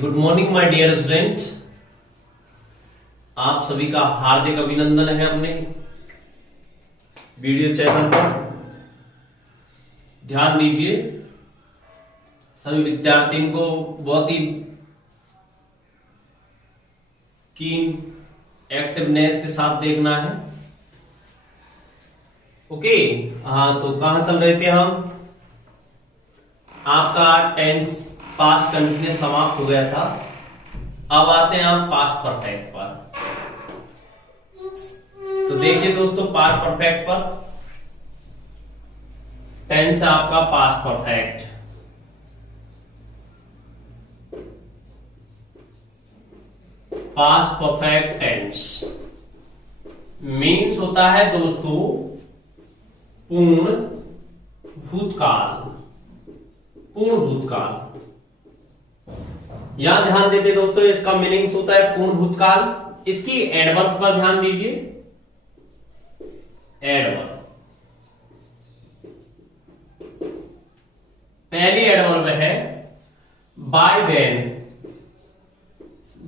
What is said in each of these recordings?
Good morning my dear student. आप सभी का हार्दिक अभिनंदन है अपने वीडियो चैनल पर। ध्यान दीजिए, सभी विद्यार्थियों को बहुत ही कीन एक्टिवनेस के साथ देखना है। ओके, हाँ तो कहां चल रहे थे हम? आपका टेंस पास्ट कंटिन्यूस समाप्त हो गया था। अब आते हैं हम पास्ट परफेक्ट पर। तो देखिए दोस्तों, पास्ट परफेक्ट पर टेंस है आपका past perfect. Past perfect tense means होता है दोस्तों पूर्ण भूतकाल। पूर्ण भूतकाल, यहां ध्यान देते दोस्तों, इसका मीनिंग्स होता है पूर्ण भूतकाल। इसकी एडवर्ब पर ध्यान दीजिए। एडवर्ब, पहली एडवर्ब है बाय देन।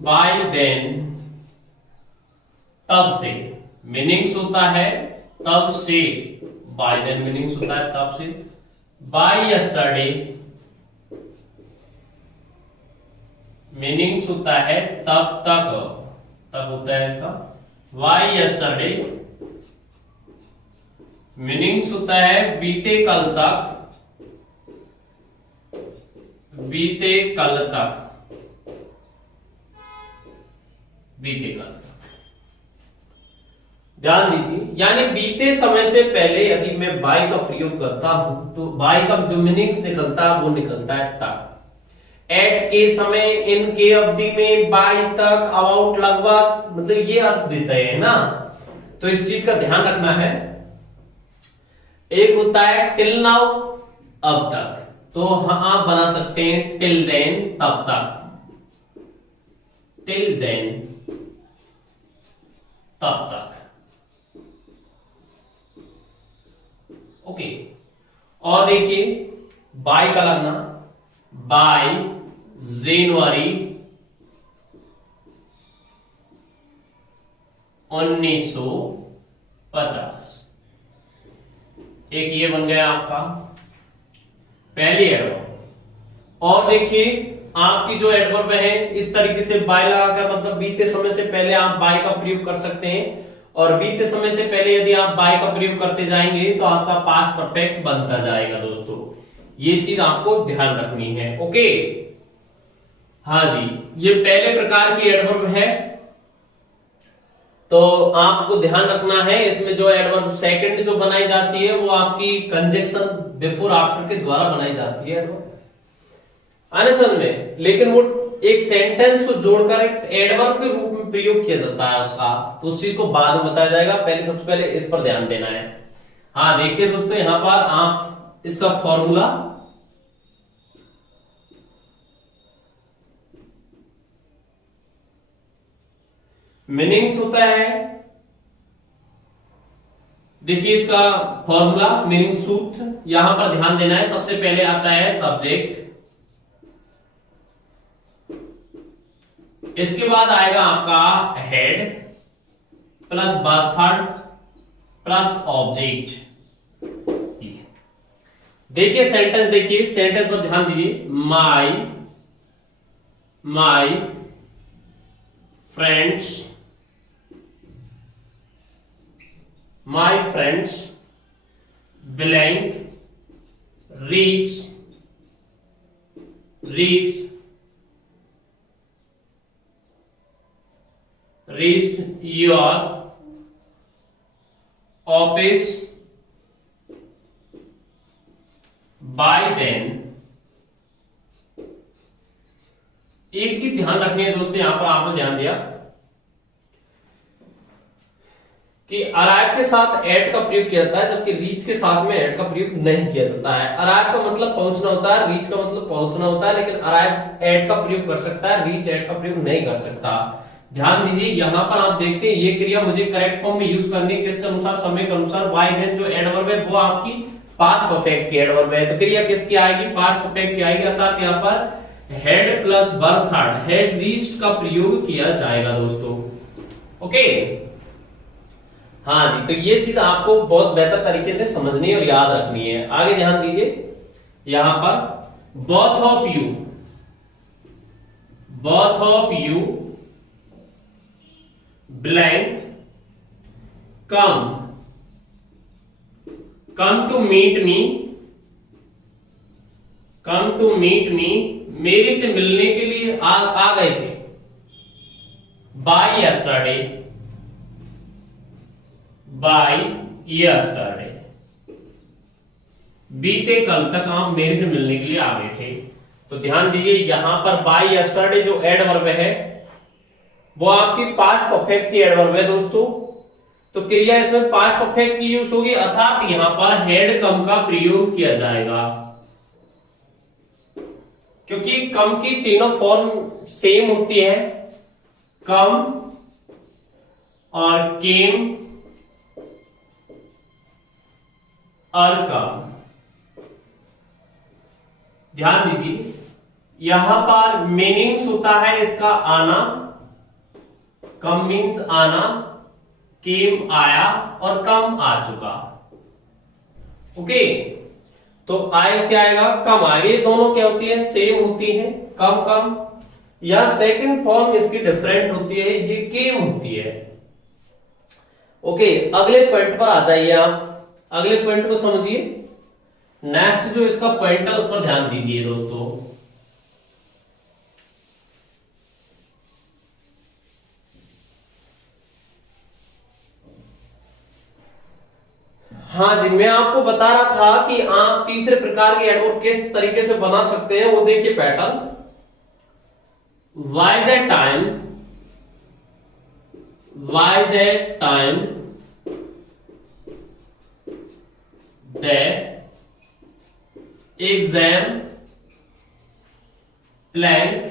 बाय देन तब से, मीनिंग्स होता है तब से। बाय देन मीनिंग्स होता है तब से। बाय यस्टरडे मीनिंग्स होता है तब तक। तब होता है इसका वाई यस्टरडे। मीनिंग्स होता है बीते कल तक। बीते कल तक। बीते कल तक ध्यान दीजिए, यानी बीते समय से पहले यदि मैं बाय का प्रयोग करता हूं तो बाय का जो मीनिंग्स निकलता है वो निकलता है तक। एट के समय, इन के अवधि में, बाय तक, अबाउट लगभग, मतलब ये अर्थ देता है ना। तो इस चीज का ध्यान रखना है। एक होता है टिल नाउ, अब तक, तो आप बना सकते हैं टिल देन, तब तक। टिल देन तब तक। ओके, और देखिए बाय का लगना, बाय जनवरी 1950। एक ये बन गया आपका पहली एडवर्ब। और देखिए आपकी जो एडवर्ब है इस तरीके से बाय लगाकर, मतलब बीते समय से पहले आप बाय का प्रयोग कर सकते हैं। और बीते समय से पहले यदि आप बाय का प्रयोग करते जाएंगे तो आपका पास्ट परफेक्ट बनता जाएगा दोस्तों। ये चीज आपको ध्यान रखनी है। ओके, हाँ जी, ये पहले प्रकार की एडवर्ब है, तो आपको ध्यान रखना है। इसमें जो एडवर्ब सेकंड जो बनाई जाती है वो आपकी कंजक्शन बिफोर आफ्टर के द्वारा बनाई जाती है एडवर्ब, आने समझ में। लेकिन वो एक सेंटेंस को जोड़कर एक एडवर्ब के रूप में प्रयोग किया जाता है उसका, तो उस चीज को बाद में बताया जाएगा। पहले सबसे पहले इस पर ध्यान देना है। हाँ देखिए दोस्तों, यहां पर आप इसका फॉर्मूला, मीनिंग्स होता है, देखिए इसका फॉर्मूला, मीनिंग सूत्र, यहां पर ध्यान देना है। सबसे पहले आता है सब्जेक्ट, इसके बाद आएगा आपका head plus verb third plus object. देखिए सेंटेंस, देखिए सेंटेंस पर ध्यान दीजिए। My friends, my friends blank reached your office by then। एक चीज ध्यान रखनी है दोस्तों, यहां पर आपने ध्यान दिया कि अराइव के साथ एट का प्रयोग किया जाता है, जबकि रीच के साथ में एट का प्रयोग नहीं किया जाता है। अराइव का मतलब पहुंचना होता है, रीच का मतलब पहुंचना होता है, लेकिन अराइव एट का प्रयोग कर सकता है, रीच एट का प्रयोग नहीं कर सकता। ध्यान दीजिए, यहां पर आप देखते हैं ये क्रिया मुझे करेक्ट फॉर्म में यूज करनी है, किसके अनुसार? समय के अनुसार। बाय देन जो एडवर्ब है वो आपकी पास्ट परफेक्ट की एडवर्ब है, तो क्रिया किसकी आएगी? पास्ट परफेक्ट की आएगी। अर्थात यहाँ पर had plus verb third, had reached का प्रयोग किया जाएगा दोस्तों। ओके, हाँ जी, तो ये चीज आपको बहुत बेहतर तरीके से समझनी और याद रखनी है। आगे ध्यान दीजिए, यहां पर both of you blank come to meet me, मेरे से मिलने के लिए आ गए थे। बाय यस्टरडे, बीते कल तक आप मेरे से मिलने के लिए आ गए थे। तो ध्यान दीजिए, यहां पर बाय यस्टरडे जो एडवर्ब है वो आपकी पास्ट परफेक्ट की एडवर्ब है दोस्तों। तो क्रिया इसमें पास्ट परफेक्ट की यूज होगी, अर्थात यहां पर हैड कम का प्रयोग किया जाएगा, क्योंकि कम की तीनों फॉर्म सेम होती है, कम और केम और कम। ध्यान दीजिए, यहां पर मीनिंग्स होता है इसका आना, कम मीन्स आना, केम आया और कम आ चुका। ओके, तो आए क्या आएगा, कम आएगा। ये दोनों क्या होती है, सेम होती है, कम कम, या सेकंड फॉर्म इसकी डिफरेंट होती है, ये केम होती है। ओके, अगले पॉइंट पर आ जाइए आप, अगले पॉइंट को समझिए। नेक्स्ट जो इसका पॉइंट है उस पर ध्यान दीजिए दोस्तों। हाँ जी, मैं आपको बता रहा था कि आप तीसरे प्रकार के एडवर्ब किस तरीके से बना सकते हैं, वो देखिए pattern. By the time the exam blank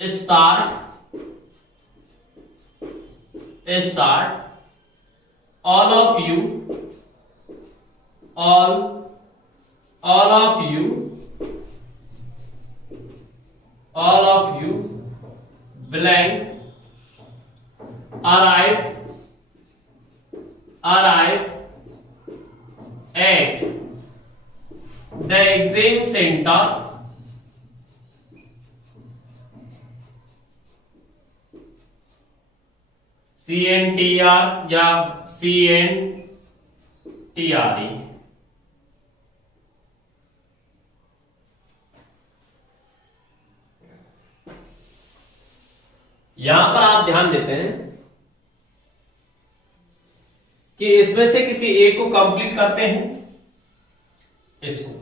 start all of you blank arrive at the exam center CNTR या CNTRE। यहां पर आप ध्यान देते हैं कि इसमें से किसी एक को कंप्लीट करते हैं, इसको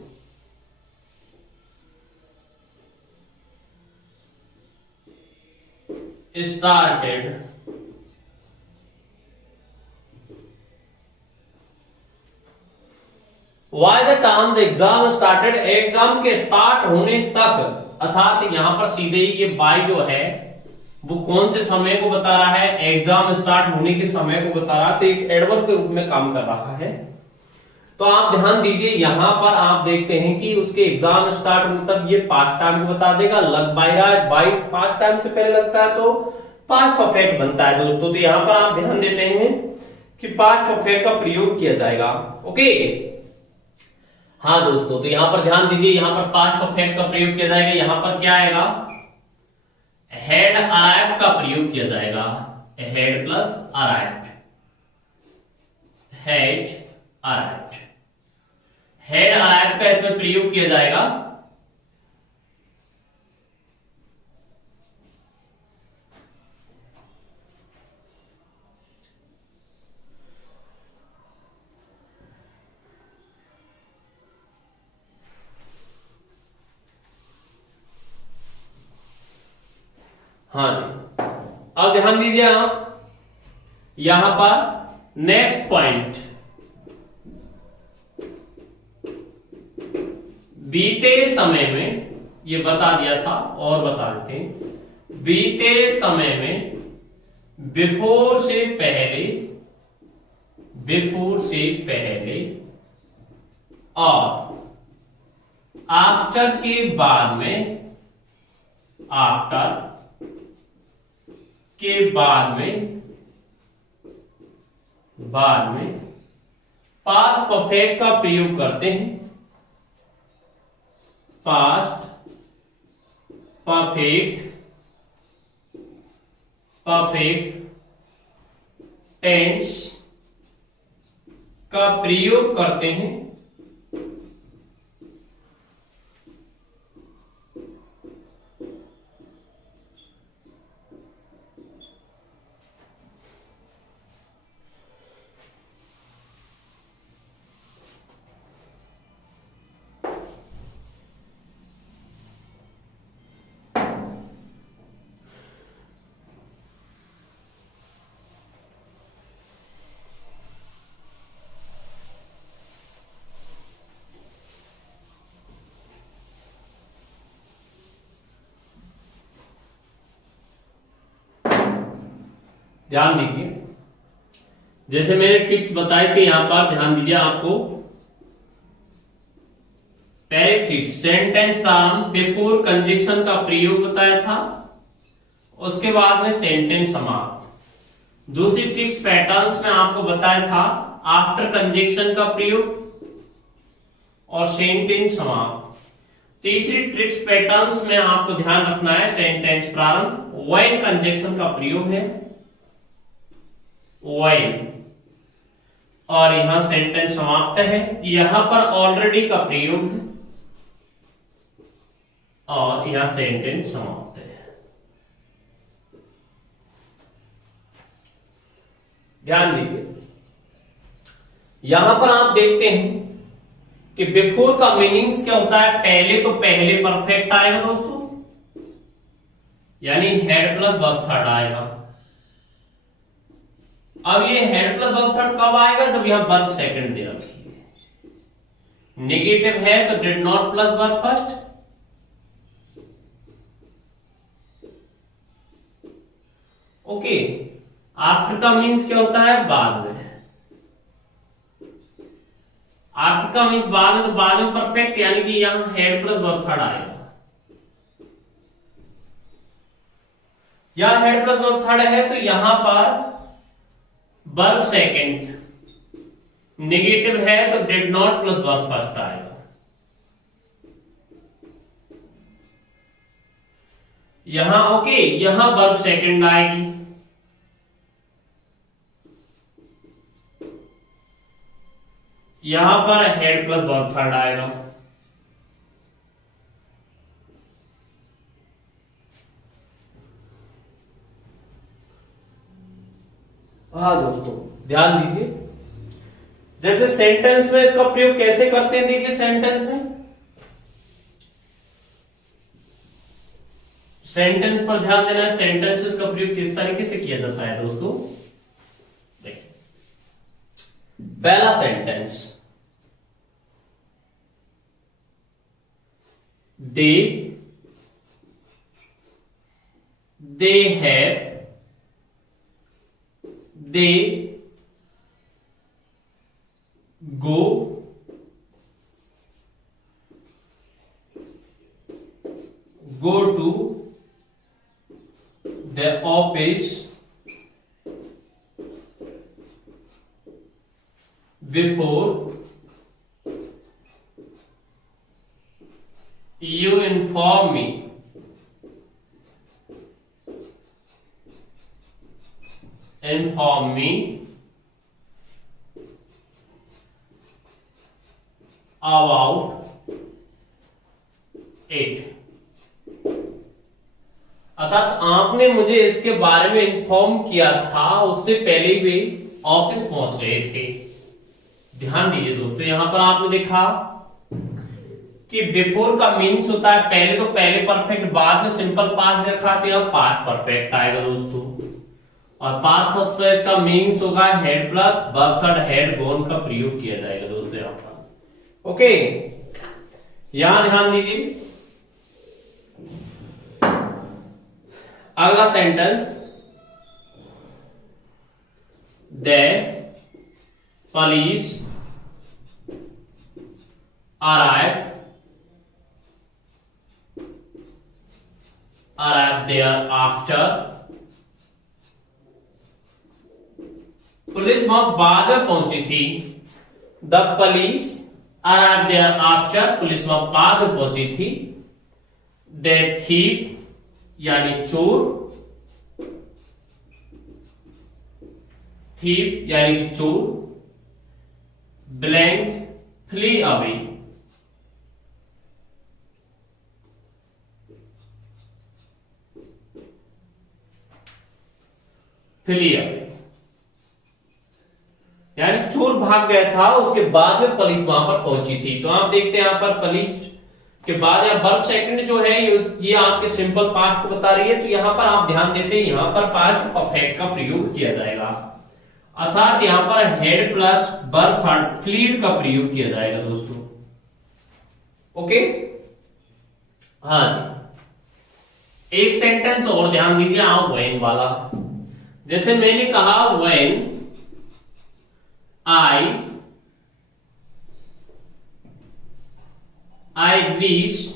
started, why the time the exam started, exam के स्टार्ट होने तक, अर्थात यहां पर सीधे ही ये बाय जो है वो कौन से समय को बता रहा है, एग्जाम स्टार्ट होने के समय को बता रहा है, तो एक एडवर्ब के रूप में काम कर रहा है। तो आप ध्यान दीजिए, यहां पर आप देखते हैं कि उसके एग्जाम स्टार्ट होने तक ये पास्ट टाइम को बता देगा, लग बाय रहा है, बाय पास्ट टाइम से पहले लगता है तो पास्ट परफेक्ट बनता है दोस्तों। तो यहां पर आप ध्यान देते हैं कि पास्ट परफेक्ट का प्रयोग किया जाएगा। ओके, हाँ दोस्तों, तो यहां पर ध्यान दीजिए, यहां पर पास्ट परफेक्ट का प्रयोग किया जाएगा। यहां पर क्या आएगा, हैड अराइव्ड का प्रयोग किया जाएगा, had plus arrived, had arrived, had arrived का इसमें प्रयोग किया जाएगा। हाँ जी, अब ध्यान दीजिए आप, यहां पर नेक्स्ट पॉइंट, बीते समय में, ये बता दिया था और बता देते हैं, बीते समय में बिफोर से पहले और आफ्टर के बाद में आफ्टर के बाद में पास्ट परफेक्ट का प्रयोग करते हैं। पास्ट परफेक्ट टेंस का प्रयोग करते हैं। ध्यान दीजिए, जैसे मैंने ट्रिक्स बताए थे यहां पर ध्यान दीजिए। आपको पहले ट्रिक सेंटेंस प्रारंभ बिफोर कंजक्शन का प्रयोग बताया था, उसके बाद में सेंटेंस समाप्त। दूसरी ट्रिक्स पैटर्न्स में आपको बताया था आफ्टर कंजक्शन का प्रयोग और सेंटेंस समाप्त। तीसरी ट्रिक्स पैटर्न्स में आपको ध्यान रखना है सेंटेंस प्रारंभ व्हेन कंजक्शन का प्रयोग है व्हेन, और यहां सेंटेंस समाप्त है, यहां पर ऑलरेडी का प्रयोग है और यहां सेंटेंस समाप्त है। ध्यान दीजिए, यहां पर आप देखते हैं कि बिफोर का मीनिंग्स क्या होता है। पहले तो पहले परफेक्ट आएगा दोस्तों, यानी हेड प्लस वर्ब थर्ड आएगा। अब ये हेड प्लस वर्ब थर्ड कब आएगा, जब यहां वर्ब सेकंड दे रखी है। नेगेटिव है तो did not plus verb first, okay. After का मीन्स क्या होता है, बाद में। आफ्टर का मीन्स बाद में, तो बाद में परफेक्ट, यानी कि यहां हेड प्लस वर्ब थर्ड आएगा। यहां हेड प्लस वर्ब थर्ड है तो यहां पर वर्ब सेकंड। नेगेटिव है तो did not plus verb first आएगा। यहां ओके, यहां वर्ब सेकंड आएगी। यहां पर हेड प्लस वर्ब थर्ड आएगा। हाँ दोस्तों ध्यान दीजिए, जैसे सेंटेंस में इसका प्रयोग कैसे करते हैं। देखिए सेंटेंस पर ध्यान देना है। सेंटेंस में इसका प्रयोग किस तरीके से किया जाता है दोस्तों। देखिए पहला sentence, they have, they go to the office before you inform me. About it. अर्थात आपने मुझे इसके बारे में इन्फॉर्म किया था, उससे पहले वे ऑफिस पहुंच गए थे। ध्यान दीजिए दोस्तों, यहां पर आपने देखा कि बिफोर का मीन्स होता है पहले, तो पहले परफेक्ट, बाद में सिंपल पास्ट देखा था, और पास्ट परफेक्ट आएगा दोस्तों। और पास्ट परफेक्ट का मीन्स होगा had plus verb third had gone का प्रयोग किया जाएगा दोस्तों यहां पर। ओके, यहां ध्यान दीजिए। अगला sentence, the police arrived there after, police वहां बाद में पहुंची थी। The police arrived there after, police वहां बाद में पहुंची थी। The thief यानी चोर, thief यानी कि चोर, blank flee away, flee away यानी चोर भाग गया था, उसके बाद में पुलिस वहां पर पहुंची थी। तो आप देखते हैं यहां पर पुलिस के बाद यहाँ वर्ब सेकंड जो है ये आपके सिंपल पास्ट को बता रही है। तो यहां पर आप ध्यान देते हैं, यहां पर पास्ट परफेक्ट का प्रयोग किया जाएगा, अर्थात यहां पर head plus verb third fled का प्रयोग किया जाएगा दोस्तों। ओके, हाँ जी, एक सेंटेंस और ध्यान दीजिए आप व्हेन वाला। जैसे मैंने कहा when I wish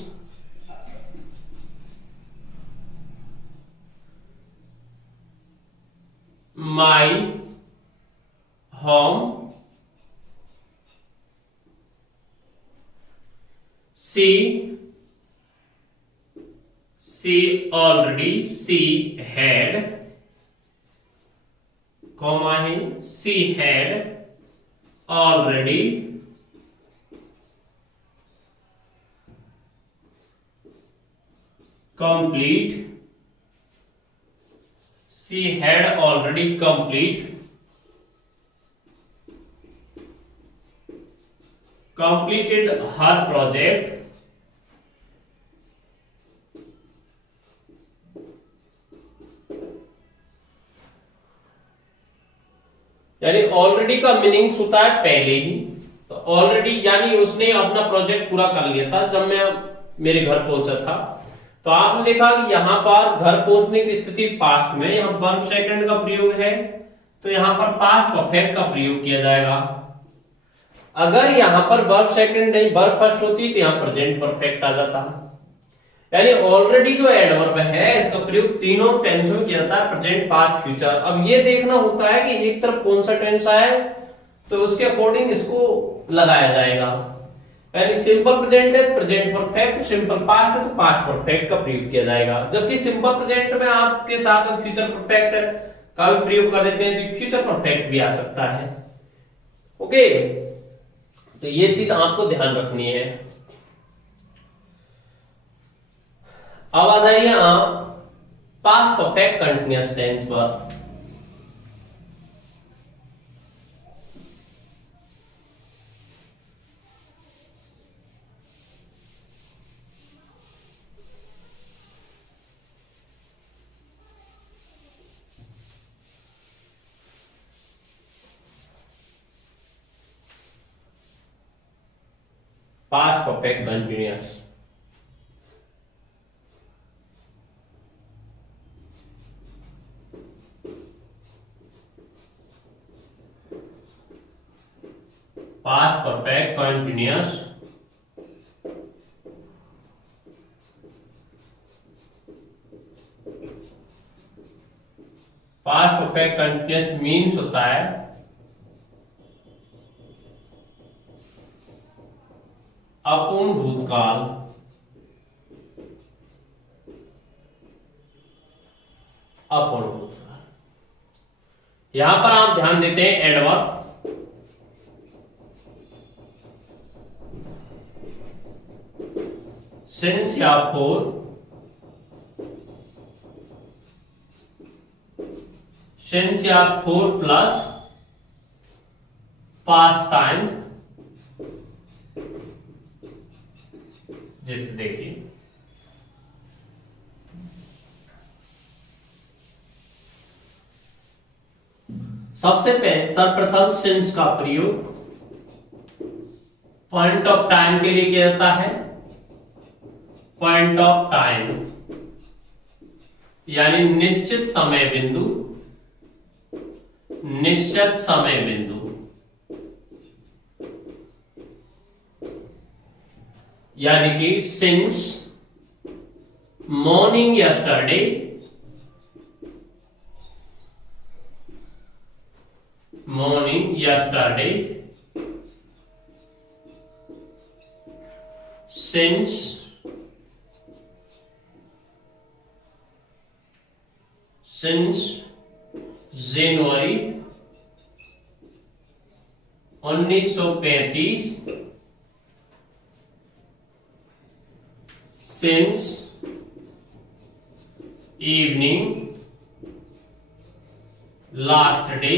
my home, she had, comma है, she had already complete, she had already completed her project, यानी ऑलरेडी का मीनिंग होता है पहले ही। तो ऑलरेडी यानी उसने अपना प्रोजेक्ट पूरा कर लिया था जब मैं मेरे घर पहुंचा था। तो आपने देखा कि यहां पर घर पहुंचने की स्थिति पास्ट में, यहां वर्ब सेकंड का प्रयोग है, तो यहां पर पास्ट परफेक्ट का प्रयोग किया जाएगा। अगर यहां पर वर्ब सेकंड नहीं वर्ब फर्स्ट होती तो यहां प्रेजेंट परफेक्ट आ जाता। यानी ऑलरेडी जो एडवर्ब है इसका प्रयोग तीनों टेंस में किया जाता है, प्रेजेंट पास्ट फ्यूचर। अब ये देखना होता है कि एक तरफ कौन सा टेंस आया तो उसके अकॉर्डिंग इसको लगाया जाएगा। यानी सिंपल प्रेजेंट है प्रेजेंट परफेक्ट, सिंपल पास्ट है तो पास्ट परफेक्ट का प्रयोग किया जाएगा। जबकि सिंपल प्रेजेंट में आपके साथ फ्यूचर परफेक्ट का भी प्रयोग कर देते हैं तो फ्यूचर परफेक्ट भी आ सकता है। ओके, तो ये चीज आपको ध्यान रखनी है। अब आ जाइए आप पास्ट परफेक्ट कंटिन्यूअस टेंस पर। Past perfect continuous, past perfect continuous, past perfect continuous means होता है अपूर्ण भूतकाल, अपूर्ण भूतकाल। यहां पर आप ध्यान देते हैं एडवर्ब सिंस या फोर, सिंस या फोर प्लस पास्ट टाइम। जैसे देखिए सबसे पहले सर्वप्रथम सिंस का प्रयोग पॉइंट ऑफ टाइम के लिए किया जाता है। पॉइंट ऑफ टाइम यानी निश्चित समय बिंदु, निश्चित समय बिंदु। यानी कि since morning yesterday, morning yesterday, since January 1935, since evening last day,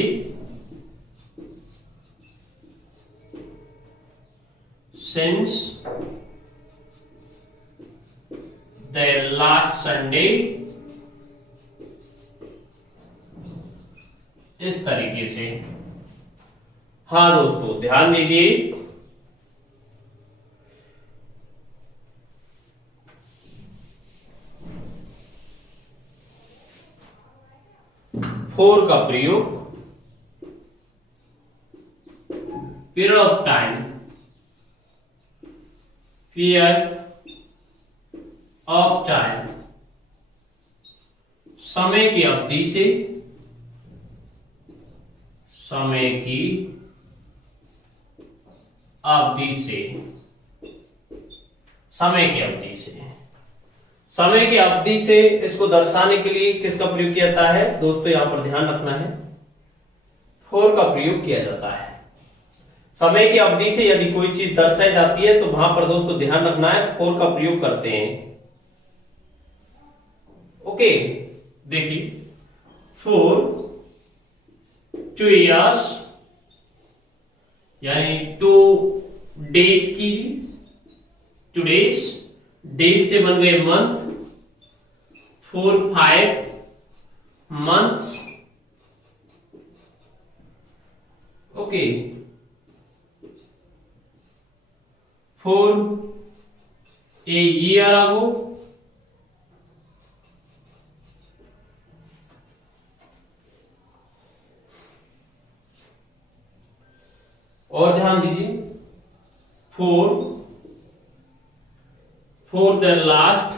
since the last Sunday, इस तरीके से। हाँ दोस्तों ध्यान दीजिए, फोर का प्रयोग period of time, period of time, समय की अवधि से, समय की अवधि से, समय की अवधि से, समय की अवधि से इसको दर्शाने के लिए किसका प्रयोग किया जाता है दोस्तों, यहां पर ध्यान रखना है, फोर का प्रयोग किया जाता है। समय की अवधि से यदि कोई चीज दर्शाई जाती है तो वहां पर दोस्तों ध्यान रखना है, फोर का प्रयोग करते हैं। ओके, देखिए 4 2 years यानी 2 डेज कीजिए, 2 डेज, डेज से बन गए month, 4 5 months. Okay, 4 a year ago, और ध्यान दीजिए 4 द लास्ट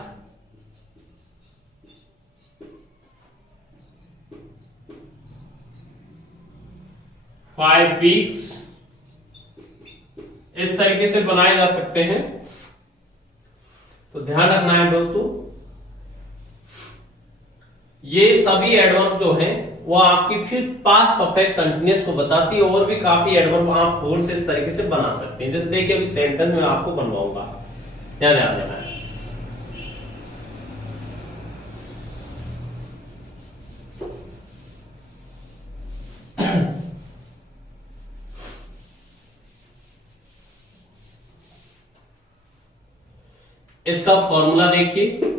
5 वीक्स, इस तरीके से बनाए जा सकते हैं। तो ध्यान रखना है दोस्तों, ये सभी एडवर्ब जो हैं वो आपकी फिर पास्ट परफेक्ट कंटिन्यूअस को बताती है, और भी काफी एडवर्ब आप फोर से इस तरीके से बना सकते हैं। जैसे देखिए अभी सेंटेंस में आपको बनवाऊंगा, ध्यान देना है। इसका फॉर्मूला देखिए,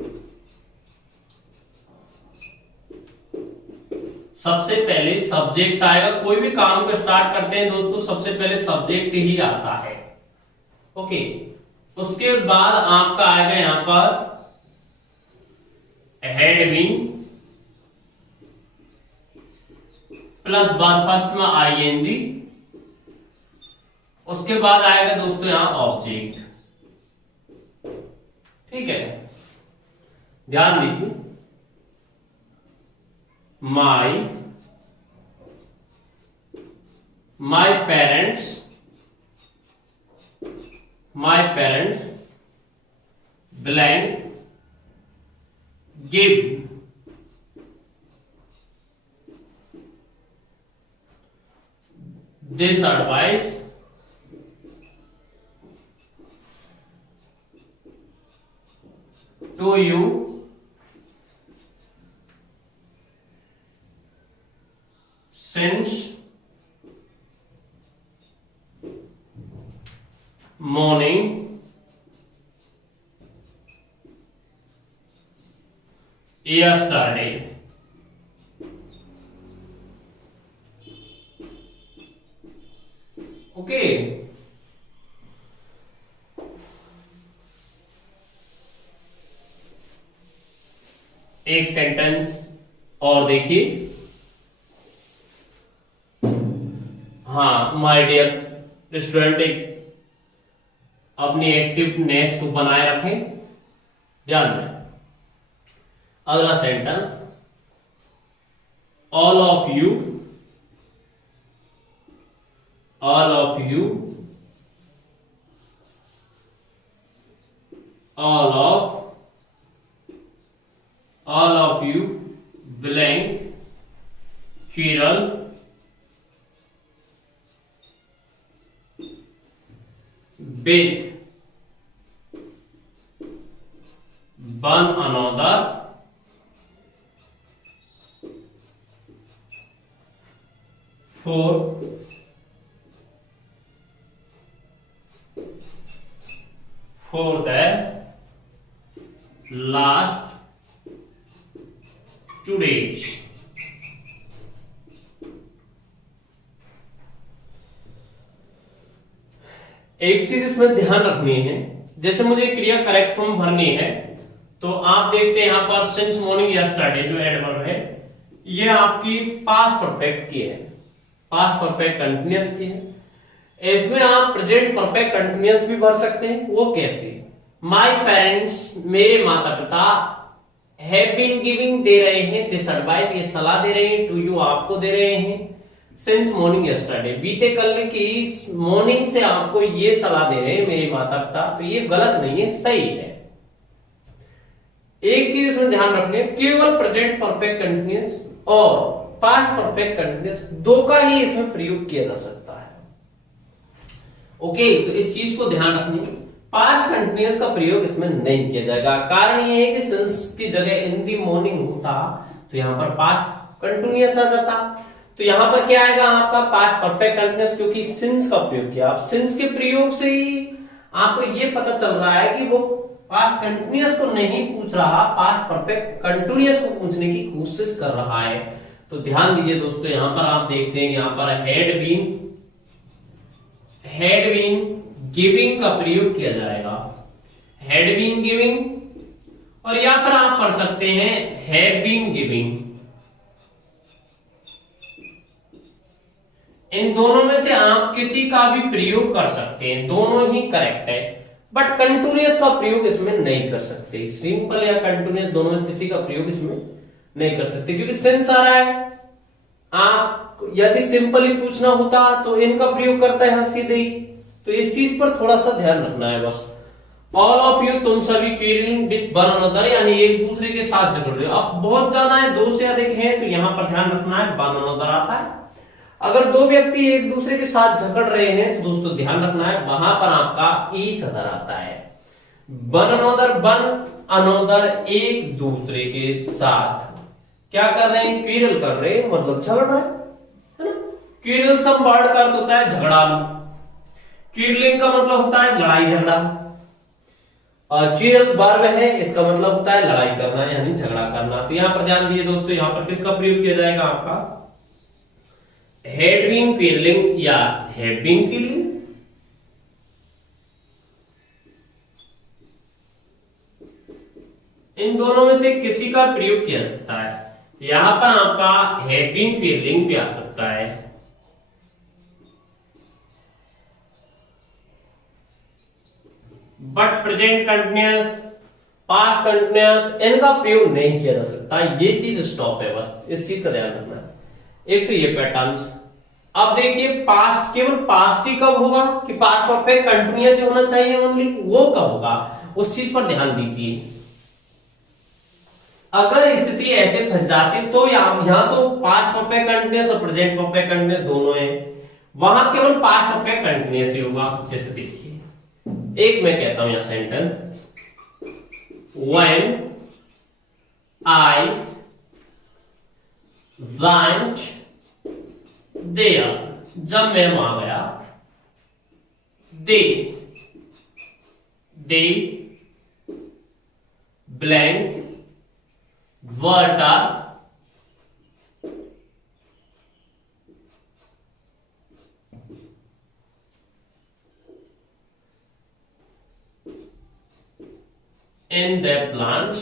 सबसे पहले सब्जेक्ट आएगा। कोई भी काम को स्टार्ट करते हैं दोस्तों सबसे पहले सब्जेक्ट ही आता है। ओके, उसके बाद आपका आएगा यहां पर हेडविंग प्लस बाद फर्स्ट में आईएनजी, उसके बाद आएगा दोस्तों यहां ऑब्जेक्ट। ठीक है, ध्यान दीजिए, my parents blank give this advice to you since morning yesterday। Okay, एक सेंटेंस और देखिए। हाँ माय डियर स्टूडेंट, एक अपनी एक्टिवनेस को बनाए रखें, ध्यान दें। अगला sentence, all of you, all of you, all of you blank Kiral with one another for the last 2 days. एक चीज इसमें ध्यान रखनी है, जैसे मुझे क्रिया करेक्ट फॉर्म भरनी है तो आप देखते हैं यहां पर सिंस मॉर्निंग यस्टरडे जो एडवर्ब है ये आपकी पास्ट परफेक्ट की है, पास्ट परफेक्ट कंटिन्यूअस की है। इसमें आप प्रेजेंट परफेक्ट कंटिन्यूअस भी भर सकते हैं। वो कैसे? माय पेरेंट्स, मेरे माता पिता, हैव बीन गिविंग, दे रहे हैं, दिस एडवाइस, ये सलाह दे रहे हैं, टू यू, आपको दे रहे हैं, सिंस मॉर्निंग यस्टरडे, बीते कल की मॉर्निंग से आपको ये सलाह दे रहे हैं मेरे माता पिता। तो ये गलत नहीं है, सही है। एक चीज इसमें ध्यान रखने, केवल प्रेजेंट परफेक्ट कंटिन्यूअस और पास्ट परफेक्ट कंटिन्यूअस दो का ही इसमें प्रयोग किया जा सकता है। ओके, तो इस चीज को ध्यान रखने, पास्ट कंटिन्यूअस का प्रयोग इसमें नहीं किया जाएगा। कारण ये है कि सिंस की जगह इन दी मॉर्निंग होता तो यहां पर पास्ट कंटिन्यूअस आ जाता। तो यहां पर क्या आएगा आपका पास्ट परफेक्ट कंटिन्यूअस, क्योंकि सिंस का प्रयोग किया। आप सिंस के प्रयोग से ही आपको ये पता चल रहा है कि वो पास्ट कंटिन्यूअस को नहीं पूछ रहा, पास्ट परफेक्ट कंटिन्यूअस को पूछने की कोशिश कर रहा है। तो ध्यान दीजिए दोस्तों, यहां पर आप देखते हैं यहां पर हैड बीन गिविंग का प्रयोग किया जाएगा, हैड बीन गिविंग, और यहां पर आप पढ़ सकते हैं हैव बीन गिविंग। इन दोनों में से आप किसी का भी प्रयोग कर सकते हैं, दोनों ही करेक्ट है, बट कंटिन्यूअस का प्रयोग इसमें नहीं कर सकते। सिंपल या कंटिन्यूअस दोनों में से किसी का प्रयोग इसमें नहीं कर सकते, क्योंकि सेंस आ रहा है। आप यदि सिंपल ही पूछना होता तो इनका प्रयोग करता है यहां सीधे ही। तो इस चीज पर थोड़ा सा ध्यान रखना है बस। ऑल ऑफ यू, तुम सभी क्वीरिंग विद वन अनदर, यानी एक दूसरे के साथ झगड़ रहे हो। अब बहुत ज्यादा है, दो से अधिक है, तो यहां पर ध्यान रखना है वन अनदर आता है। अगर दो व्यक्ति एक दूसरे के साथ झगड़ रहे हैं तो दोस्तों ध्यान रखना है वहां पर आपका ईच अदर आता है। वन अनदर एक दूसरे के साथ क्या कर रहे हैं? क्वीरल कर रहे हैं, मतलब झगड़ रहे हैं, है ना। क्वीरल सम वर्ड का अर्थ होता है झगड़ालू, क्वीरलिंग का मतलब होता है लड़ाई झगड़ा, और क्वीरल वर्ब है, इसका मतलब होता है लड़ाई करना यानी झगड़ा करना। तो यहां पर ध्यान दीजिए दोस्तों, यहां पर किसका प्रयोग किया जाएगा? आपका हैड बीन क्वीरलिंग या हैव बीन क्वीरलिंग। इन दोनों में से किसी का प्रयोग किया सकता है। यहां पर आपका हैव बीन क्वीरलिंग भी आ सकता है। But present continuous, past continuous, इनका प्रयोग नहीं किया जा सकता। ये चीज स्टॉप है, बस इस चीज का ध्यान रखना है। एक तो ये पैटर्न्स। अब देखिए पास्ट, केवल पास्ट ही कब होगा कि पास्ट परफेक्ट कंटिन्यूअस होना चाहिए ओनली, वो कब होगा उस चीज पर ध्यान दीजिए। अगर स्थिति ऐसे फंस जाती तो यहां तो पास्ट परफेक्ट कंटिन्यूअस और प्रेजेंट परफेक्ट कंटिन्यूअस दोनों है, वहां केवल पास्ट परफेक्ट कंटिन्यूअस ही होगा। जैसे देखिए, एक मैं कहता हूं यहां sentence, when I went there, जब मैं वहां गया, they blank water in the plants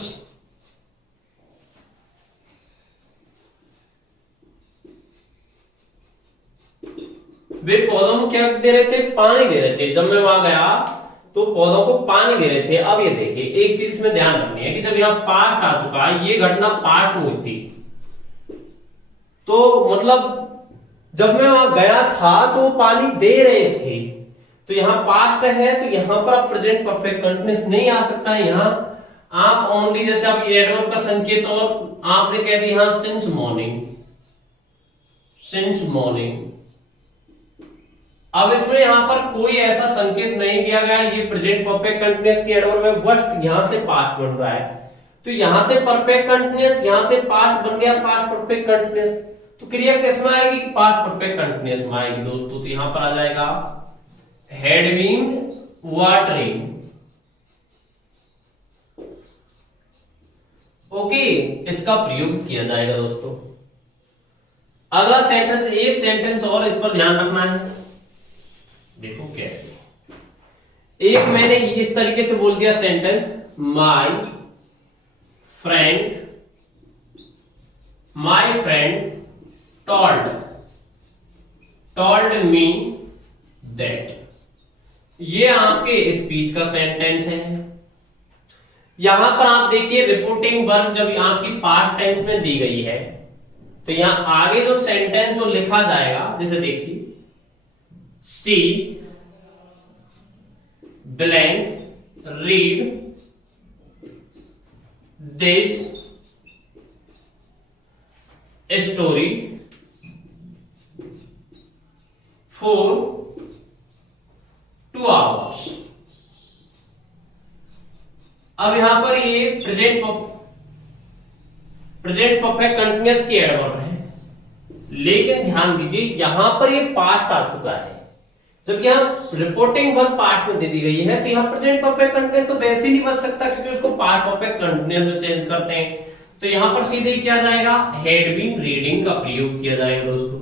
वे पौधों को क्या दे रहे थे? पानी दे रहे थे। जब मैं वहां गया तो पौधों को पानी दे रहे थे। अब ये देखिए एक चीज में ध्यान रखनी है कि जब यहाँ पास्ट आ चुका है, ये घटना पास्ट में हुई थी, तो मतलब जब मैं वहां गया था तो पानी दे रहे थे, तो यहाँ पास्ट है तो यहां पर आप प्रेजेंट परफेक्ट कंटिन्यूअस नहीं आ सकता है। यहाँ आप ओनली जैसे आप ये एडवर्ब का संकेत और आपने कह दिया यहां सिंस मॉर्निंग, सिंस मॉर्निंग। अब इसमें यहां पर कोई ऐसा संकेत नहीं दिया गया, ये प्रेजेंट परफेक्ट कंटिन्यूअस की एडवर्ब है, बट यहां से पास्ट बन रहा है, तो यहां से परफेक्ट कंटिन्यूअस, यहां से पास्ट बन गया पास्ट परफेक्ट कंटिन्यूअस। तो क्रिया किस में आएगी? पास्ट परफेक्ट कंटिन्यूअस में आएगी दोस्तों। तो यहां पर आ जाएगा हैड बीन वाटरिंग। ओके, इसका प्रयोग किया जाएगा दोस्तों। अगला सेंटेंस, एक सेंटेंस और इस पर ध्यान रखना है। देखो कैसे, एक मैंने इस तरीके से बोल दिया sentence, my friend told me that, ये आपके स्पीच का सेंटेंस है। यहां पर आप देखिए रिपोर्टिंग वर्ब जब आपकी पास्ट टेंस में दी गई है, तो यहां आगे जो सेंटेंस जो लिखा जाएगा, जैसे देखिए see blank read this story for 2 hours। अब यहां पर ये प्रेजेंट परफेक्ट कंटिन्यूअस की एडवर्ब है, लेकिन ध्यान दीजिए यहां पर ये पास्ट आ चुका है। जब यहां रिपोर्टिंग वर्ब पास्ट में दे दी गई है, तो यहां प्रेजेंट परफेक्ट कंटिन्यूअस तो वैसे ही नहीं बच सकता, क्योंकि उसको पास्ट परफेक्ट कंटिन्यूअस में चेंज करते हैं। तो यहां पर सीधे ही क्या जाएगा, हैड बीन रीडिंग का प्रयोग किया जाएगा दोस्तों।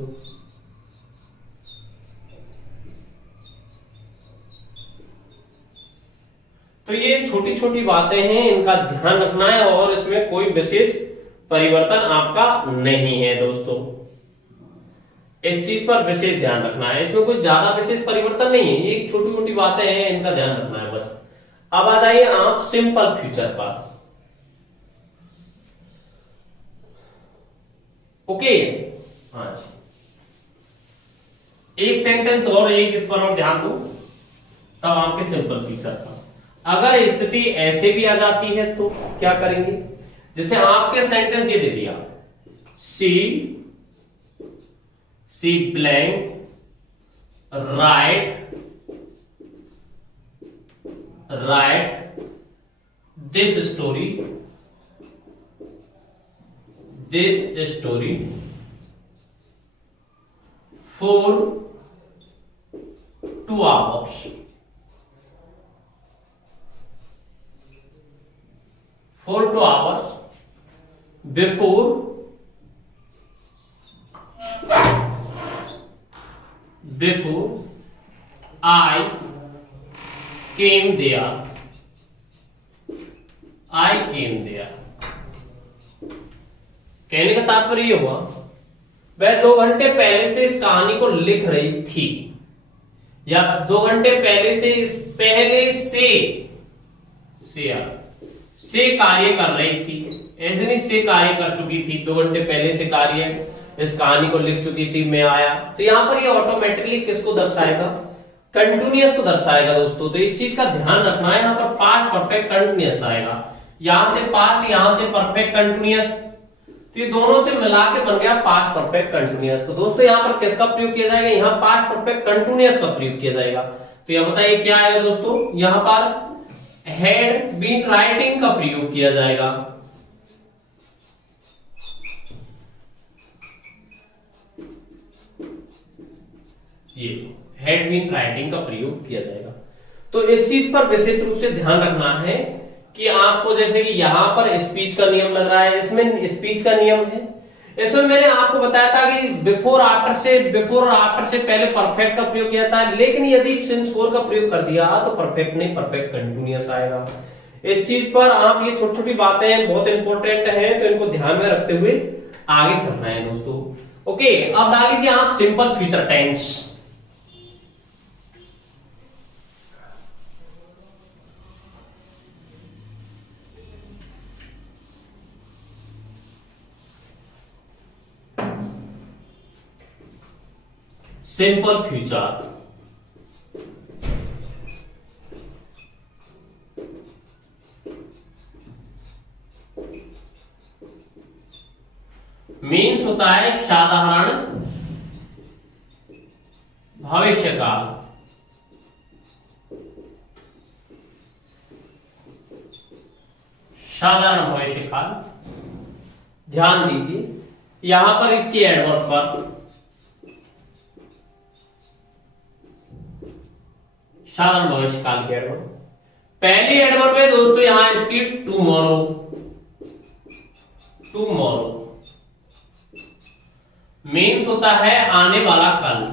तो ये छोटी छोटी बातें हैं, इनका ध्यान रखना है, और इसमें कोई विशेष परिवर्तन आपका नहीं है दोस्तों। इस चीज पर विशेष ध्यान रखना है, इसमें कोई ज्यादा विशेष परिवर्तन नहीं है, ये छोटी मोटी बातें हैं, इनका ध्यान रखना है बस। अब आ जाइए आप सिंपल फ्यूचर पर। ओके, हाँ जी, एक सेंटेंस और, एक इस पर और ध्यान दो, तब आपके सिंपल फ्यूचर पर। अगर स्थिति ऐसे भी आ जाती है तो क्या करेंगे? जैसे आपके सेंटेंस ये दे दिया, see blank write this story for 2 hours। For 2 hours before I came there। कहने का तात्पर्य ये हुआ, वह 2 घंटे पहले से इस कहानी को लिख रही थी, या 2 घंटे पहले से से कार्य कर रही थी। ऐसे नहीं से कार्य कर चुकी थी, 2 घंटे पहले से कार्य इस कहानी को लिख चुकी थी, मैं आया। तो यहां पर ये ऑटोमेटिकली किसको दर्शाएगा? कंटिन्यूअस को दर्शाएगा दोस्तों। तो इस चीज का ध्यान रखना है, यहां पर पास्ट परफेक्ट कंटिन्यूअस आएगा, यहां से पास्ट, यहां से परफेक्ट कंटिन्यूअस, तो ये दोनों से मिला के बन गया पास्ट परफेक्ट कंटिन्यूअस। तो दोस्तों यहां पर किसका प्रयोग किया जाएगा? यहां पास्ट परफेक्ट कंटिन्यूअस का प्रयोग किया जाएगा। तो यह बताइए क्या आएगा दोस्तों? यहां पर हैड बीन राइटिंग का प्रयोग किया जाएगा। ये हैड बीन राइटिंग का प्रयोग किया जाएगा। तो इस चीज पर विशेष रूप से ध्यान रखना है कि आपको, जैसे कि यहां पर स्पीच का नियम लग रहा है, इसमें स्पीच का नियम है। इसमें मैंने आपको बताया था कि बिफोर और आफ्टर से पहले परफेक्ट का प्रयोग किया था, लेकिन यदि सिंस फोर का प्रयोग कर दिया तो परफेक्ट नहीं, परफेक्ट कंटिन्यूअस आएगा। इस चीज पर आप, ये छोटी छोटी बातें बहुत इंपॉर्टेंट है, तो इनको ध्यान में रखते हुए आगे चलना है दोस्तों। ओके, अब डाल लीजिए आप simple future tense. Simple future. Means होता है साधारण भविष्यकाल। साधारण भविष्यकाल। ध्यान दीजिए यहां पर इसकी एडवर्ब पर साधारण भविष्यकाल की एडवर्ब। पहली एडवर्ब है दोस्तों यहां इसकी टुमारो। टुमारो मीन्स होता है आने वाला कल।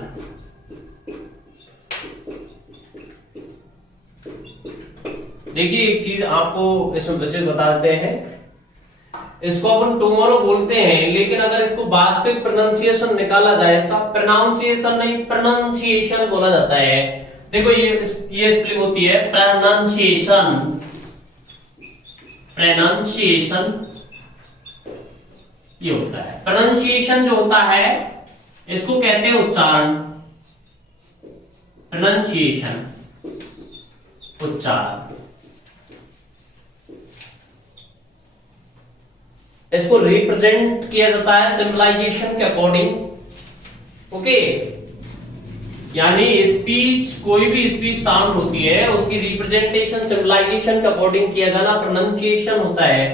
देखिए एक चीज आपको इसमें विशेष बता देते हैं, इसको अपन टुमारो बोलते हैं, लेकिन अगर इसको वास्तविक प्रोनाउंसिएशन निकाला जाए, इसका प्रोनाउंसिएशन नहीं प्रोनाउंसिएशन बोला जाता है। देखो ये स्पेलिंग होती है प्रोनाउंसिएशन। प्रोनाउंसिएशन ये होता है। प्रोनाउंसिएशन जो होता है इसको कहते हैं उच्चारण। प्रोनाउंसिएशन उच्चारण। इसको रिप्रेजेंट किया जाता है सिंबलाइजेशन के अकॉर्डिंग। ओके, यानी स्पीच, कोई भी स्पीच साउंड होती है उसकी रिप्रेजेंटेशन सिंबलाइजेशन के अकॉर्डिंग किया जाना प्रोनाउंसिएशन होता है।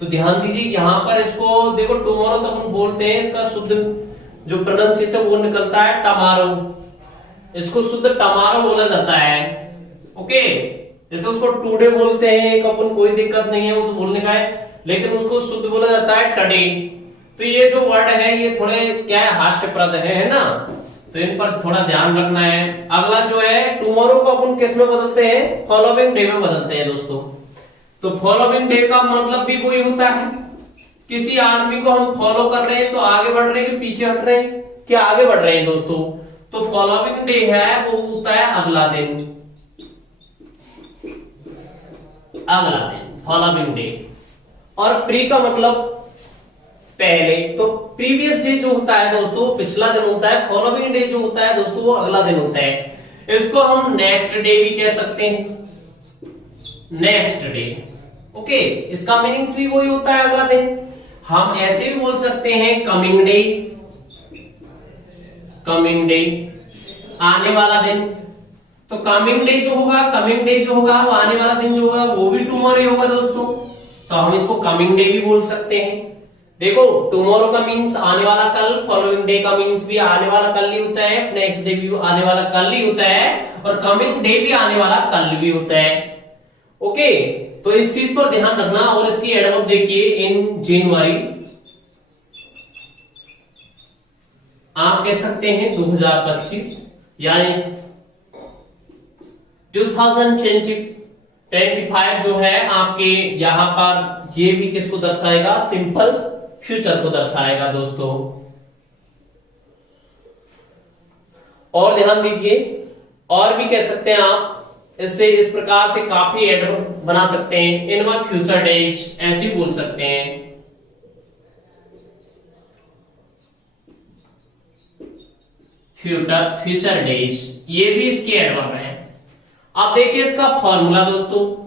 तो ध्यान दीजिए यहां पर इसको देखो टुमारो तो अपन बोलते हैं, इसका शुद्ध जो प्रोनाउंसिएशन वो निकलता है टमारो। इसको शुद्ध टमारो बोला जाता है। ओके, जैसे उसको टुडे बोलते हैं, अपन कोई दिक्कत नहीं है वो तो बोलने का है, लेकिन उसको शुद्ध बोला जाता है टडे। तो ये जो वर्ड है ये थोड़े क्या है हास्यप्रद है ना, तो इन पर थोड़ा ध्यान रखना है। अगला जो है टुमारो को अपन किस में बदलते हैं, फॉलोइंग डे में बदलते हैं दोस्तों। तो फॉलोइंग डे का मतलब भी वही होता है, किसी आदमी को हम फॉलो कर रहे हैं तो आगे बढ़ रहे हैं कि पीछे हट रहे हैं, क्या आगे बढ़ रहे हैं दोस्तों। तो फॉलोइंग डे है वो होता है अगला दिन। अगला दिन फॉलोइंग डे। और प्री का मतलब पहले, तो प्रीवियस डे जो होता है दोस्तों पिछला दिन होता है। फॉलोइंग डे जो होता है दोस्तों वो अगला दिन होता है। इसको हम नेक्स्ट डे भी कह सकते हैं, नेक्स्ट डे। ओके, इसका मीनिंग्स भी वही होता है अगला दिन। हम ऐसे भी बोल सकते हैं कमिंग डे। कमिंग डे आने वाला दिन। तो कमिंग डे जो होगा, कमिंग डे जो होगा वो आने वाला दिन जो होगा वो भी टुमारो ही होगा दोस्तों। तो हम इसको कमिंग डे भी बोल सकते हैं। देखो टुमारो का मीन्स आने वाला कल, फॉलोइंग डे का मीन्स भी आने वाला कल ही होता है, नेक्स्ट डे भी आने वाला कल ही होता है, और कमिंग डे भी आने वाला कल भी होता है। ओके, तो इस चीज पर ध्यान रखना। और इसकी एडवर्ब देखिए इन जनवरी, आप कह सकते हैं 2025, यानी 2025 जो है आपके यहां पर ये भी किसको दर्शाएगा, सिंपल फ्यूचर को दर्शाएगा दोस्तों। और ध्यान दीजिए, और भी कह सकते हैं आप इससे, इस प्रकार से काफी एडवर्ब बना सकते हैं। इन माय फ्यूचर डेज ऐसे बोल सकते हैं। फ्यूचर डेज ये भी इसके एडवर्ब है। अब देखिए इसका फॉर्मूला दोस्तों।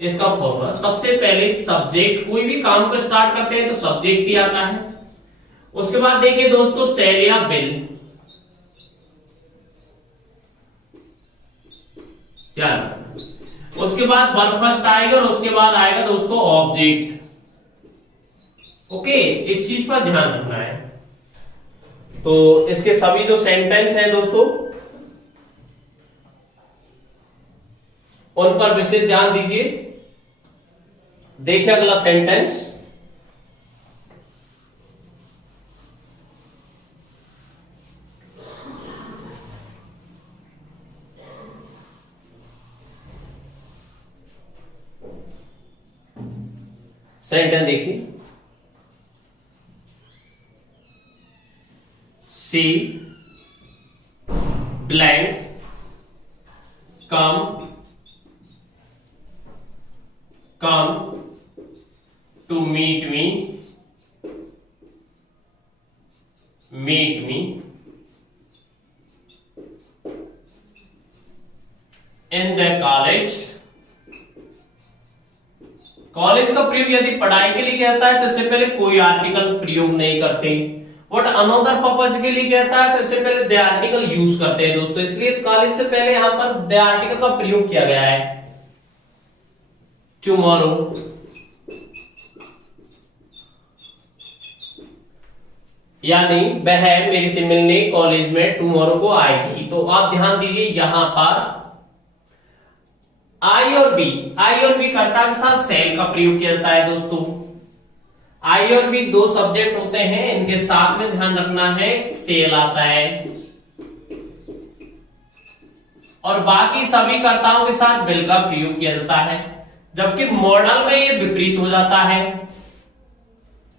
इसका फॉर्मूला सबसे पहले सब्जेक्ट, कोई भी काम को स्टार्ट करते हैं तो सब्जेक्ट ही आता है। उसके बाद देखिए दोस्तों सेल या बिल, ध्यान। उसके बाद वर्ब फर्स्ट आएगा और उसके बाद आएगा दोस्तों ऑब्जेक्ट। ओके, इस चीज पर ध्यान रखना है। तो इसके सभी जो सेंटेंस हैं दोस्तों उन पर विशेष ध्यान दीजिए। देखिए अगला सेंटेंस, सेंटेंस देखिए, see blank come to meet me meet me in the college. College का प्रयोग यदि पढ़ाई के लिए कहता है तो इससे पहले कोई आर्टिकल प्रयोग नहीं करते। व्हाट अनदर पर्पज के लिए कहता है तो इससे पहले द आर्टिकल यूज करते हैं दोस्तों, इसलिए कॉलेज से पहले यहां पर द आर्टिकल का प्रयोग किया गया है। टुमारो, यानी वह मेरे से मिलने कॉलेज में टुमारो को आएगी। तो आप ध्यान दीजिए यहां पर आई और बी कर्ता के साथ सेल का प्रयोग किया जाता है दोस्तों। आई और बी दो सब्जेक्ट होते हैं, इनके साथ में ध्यान रखना है सेल आता है, और बाकी सभी कर्ताओं के साथ बिल का प्रयोग किया जाता है, जबकि मॉडल में ये विपरीत हो जाता है।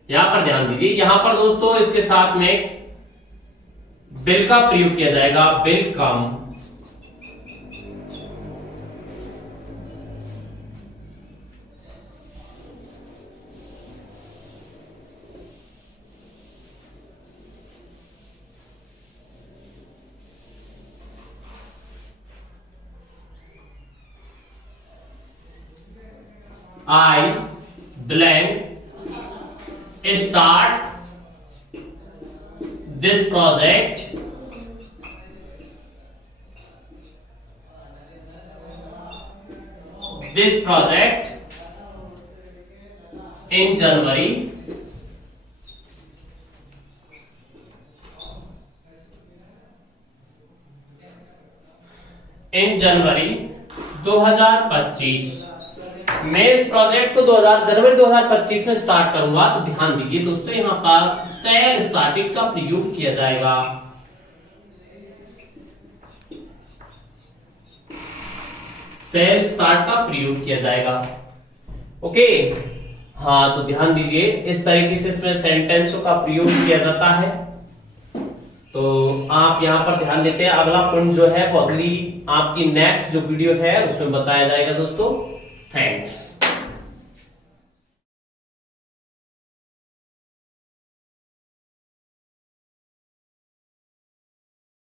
यहां पर ध्यान दीजिए, यहां पर दोस्तों इसके साथ में बिल का प्रयोग किया जाएगा, bill come. I blank start this project in January 2025। मैं इस प्रोजेक्ट को जनवरी 2025 में स्टार्ट करूंगा। तो ध्यान दीजिए दोस्तों यहां पर सेल स्टार्टेड का प्रयोग किया जाएगा। सेल स्टार्ट का प्रयोग किया जाएगा। ओके, हाँ, तो ध्यान दीजिए इस तरीके से इसमें सेंटेंसों का प्रयोग किया जाता है। तो आप यहां पर ध्यान देते हैं। अगला पॉइंट जो है वो अगली आपकी नेक्स्ट जो वीडियो है उसमें बताया जाएगा दोस्तों। Thanks.